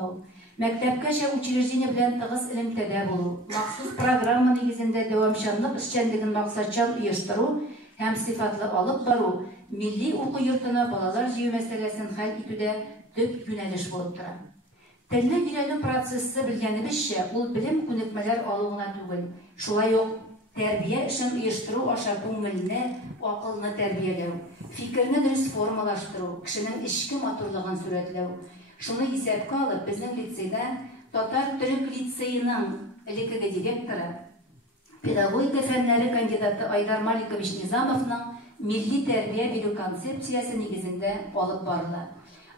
коллау. Мәктәпкәчә учреждение белән тыгыз элемтәдә булу, махсус программа нигезендә дәвамчанлык эшчәнлеген максатчан оештыру һәм сыйфатлы алып бару милли уку йортына балалар җыю мәсьәләсен хәл итүдә төп юнәлеш булып тора. Телне өйрәнү процессы белгәнебезчә, ул белем күнекмәләр алу гына түгел, шулай ук тәрбия эшен оештыру аша күңелне, акылны тәрбияләү, фикерне дөрес формалаштыру, кешенең эчке матурлыгын сурәтләү. Шуны исәпкә алып, безнең лицейда Татар-Төрек лицейының элекеге директоры, педагогика фәннәре кандидаты Айдар Маликович Низамовның милли тәрбия бирү концепциясе нигезендә алып барыла.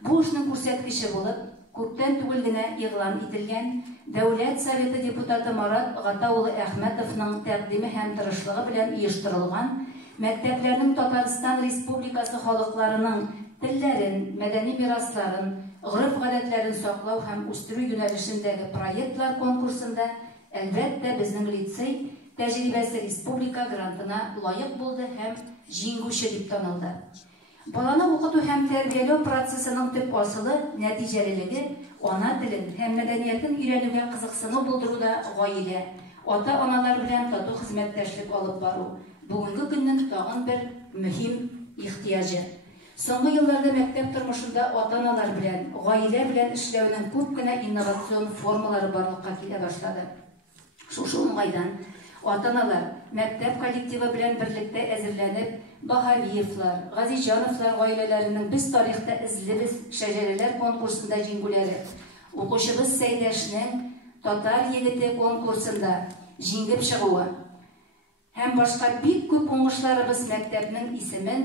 Бу эшнең күрсәткече булып, күптән түгел генә игълан ителгән Дәүләт Советы депутаты Марат Гатаулы Әхмәтовның тәкъдиме һәм тырышлыгы белән оештырылган мәктәпләрнең Татарстан Республикасы халыкларының телләрен, мәдәни мирасларын, гореф-гадәтләрен саклау һәм үстерү юнәлешендәге проектлар конкурсында әлбәттә безнең лицей тәҗрибәсе республика грантына лаек булды һәм җиңүче дип танылды. Баланы укыту һәм тәрбияләү процессының төп асылы, нәтиҗәлелеге ана телен һәм мәдәниятен өйрәнүгә кызыксыну булдыруда гаилә, ата-аналар белән тату хезмәттәшлек алып бару. Бүгенге көннең тагын бер мөһим ихтияҗы. Соңгы елларда мәктәп тормышында ата-аналар белән, гаилә белән эшләүнең күп кенә инновацион формалары барлыкка килә башлады. Шушы уңайдан ата-аналар мәктәп коллективы белән берлектә әзерләнеп, Баһавиевлар, Газиҗановлар гаиләләренең без тарихта эзлебез шәҗәрәләр конкурсында җиңүләре, укучыбыз Сәйдәшнең Татар егете конкурсында җиңеп чыгуы һәм башка бик күп уңышларыбыз мәктәпнең исемен